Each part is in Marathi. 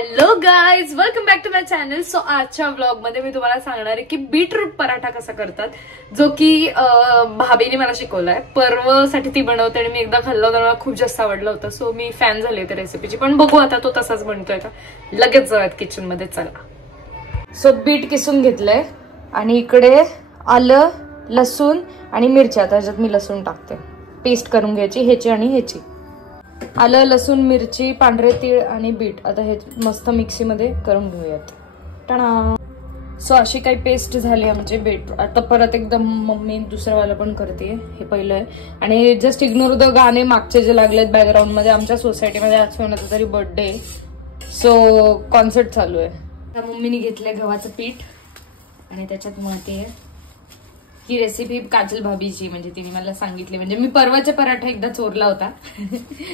Hello guys, welcome back to my channel. So आजच्या व्लॉग मध्ये मी तुम्हाला सांगणार आहे की बीटरूट पराठा कसा करतात, जो की भाभीने मला शिकवलाय. पर्वसाठी ती बनवते आणि मी एकदा खाल्ला होता, मला खूप जास्त आवडलं होतं. सो मी फॅन झाले त्या रेसिपीची. पण बघू आता तो तसाच बनतोय का. लगेच जाऊयात किचन मध्ये, चला. सो बीट किसून घेतलंय आणि इकडे आलं, लसूण आणि मिरच्या. त्याच्यात मी लसूण टाकते. पेस्ट करून घ्यायची ह्याची आणि ह्याची. आलं, लसूण, मिरची, पांढरे तीळ आणि बीट. आता हे मस्त मिक्सी मध्ये करून घेऊयात. टाणा. सो अशी काही पेस्ट झाली आमची बीट. आता परत एकदम मम्मी दुसरं वाला पण करते. हे पहिलं आहे. आणि जस्ट इग्नोर द गाणे मागचे जे लागलेत बॅकग्राऊंड मध्ये. आमच्या सोसायटीमध्ये आज कोणाचा तरी बर्थडे, सो कॉन्सर्ट चालू आहे. आता मम्मीने घेतलंय गव्हाचं पीठ आणि त्याच्यात मळते. ही रेसिपी काजल भाभीची, म्हणजे तिने मला सांगितली. म्हणजे मी परवाचा पराठा एकदा चोरला होता.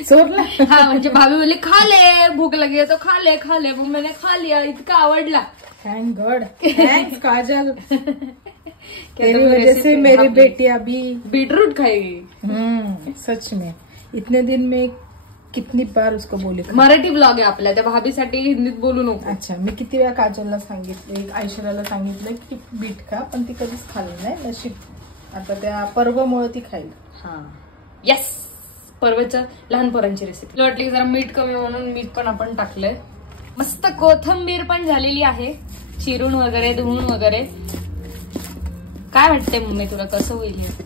चोरला? हा, म्हणजे भाभी बोलली खा ले, भूक लगी तो खा ले खा ले. मग मैंने खा लिया, इतका आवडला. Thank God, thanks Kajal. तेरी वजह से मेरी बेटी अभी बीटरूट खाएगी. सच में इतने दिन में कितनी बार उसको बोली. मराठी ब्लॉग आहे आपल्या, त्या भाभीसाठी हिंदीत बोलू नको. अच्छा, मी किती वेळा काजलला सांगितलं, ऐश्वर्याला सांगितलं की बीट खा, पण ती कधीच खाल्ली नाही. नशीब आता त्या पर्वमुळे ती खाईल. हा, येस, पर्वच्या लहान पोरांची रेसिपी. वाटली की जरा मीठ कमी म्हणून मीठ पण आपण टाकलंय. मस्त कोथिंबीर पण झालेली आहे, चिरून वगैरे, धुवून वगैरे. काय वाटतंय मम्मी तुला, कसं होईल हे?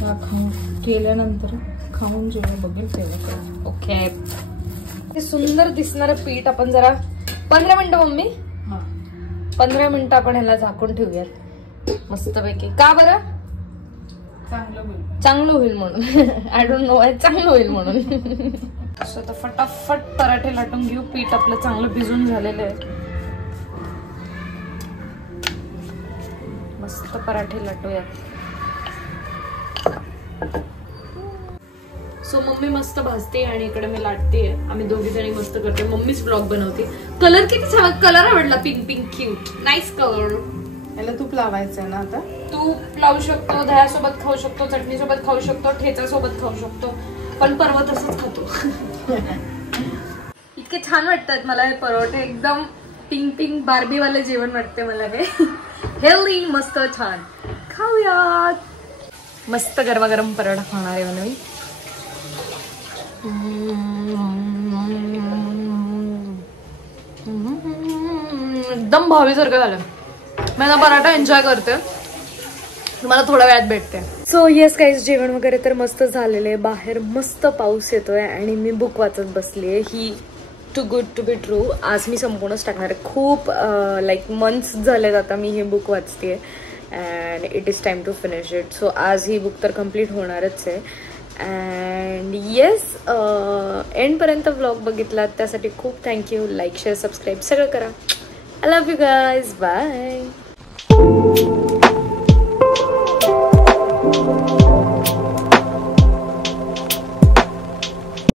खाऊन केल्यानंतर खाऊन जेव्हा बघेल तेव्हा. ओके. हे सुंदर दिसणारं पीठ आपण जरा 15 मिनिटं मम्मी, 15 मिनिटं आपण ह्याला झाकून ठेवूयात मस्तपैकी. का बरं? चांगलं होईल म्हणून. आय डोंट नो, चांगलं होईल म्हणून. असं तर फटाफट पराठे लाटून घेऊ. पीठ आपलं चांगलं भिजून झालेलं आहे. मस्त पराठे लाटूयात. सो मम्मी मस्त भाजते आणि इकडे मी लाटते. आम्ही दोघी जणी मस्त करते. मम्मीच ब्लॉग बनवते. कलर किती छान, कलर आवडला. Pink pink cute, nice colour. याला तूप लावायचं ना. आता तूप लावू शकतो, दह्यासोबत खाऊ शकतो, चटणी सोबत खाऊ शकतो, ठेचा सोबत खाऊ शकतो. पण पर्वत असंच खातो. इतके छान वाटतात मला हे परोठे. एकदम पिंक पिंक बार्बी वाले जेवण वाटते मला हे. हेल्दी, मस्त छान. खाऊयात. मस्त गरमागरम पराठा खाणार आहे म्हणून. एकदम भावीसारखं झालं. मी ना पराठा एन्जॉय करते. तुम्हाला थोड्या वेळात भेटते. सो येस गाईज, जेवण वगैरे तर मस्त झालेलं आहे. बाहेर मस्त पाऊस येतोय आणि मी बुक वाचत बसली आहे. ही too good to be true. आज मी संपूर्णच टाकणार आहे. खूप लाईक मंथ्स झालेत आता मी हे बुक वाचते and it is time to finish it. So आज ही बुक तर कम्प्लीट होणारच आहे. अँड येस, एंडपर्यंत व्लॉग बघितलात त्यासाठी खूप थँक्यू. लाईक, शेअर, सबस्क्राईब सगळं करा. I love you guys. Bye.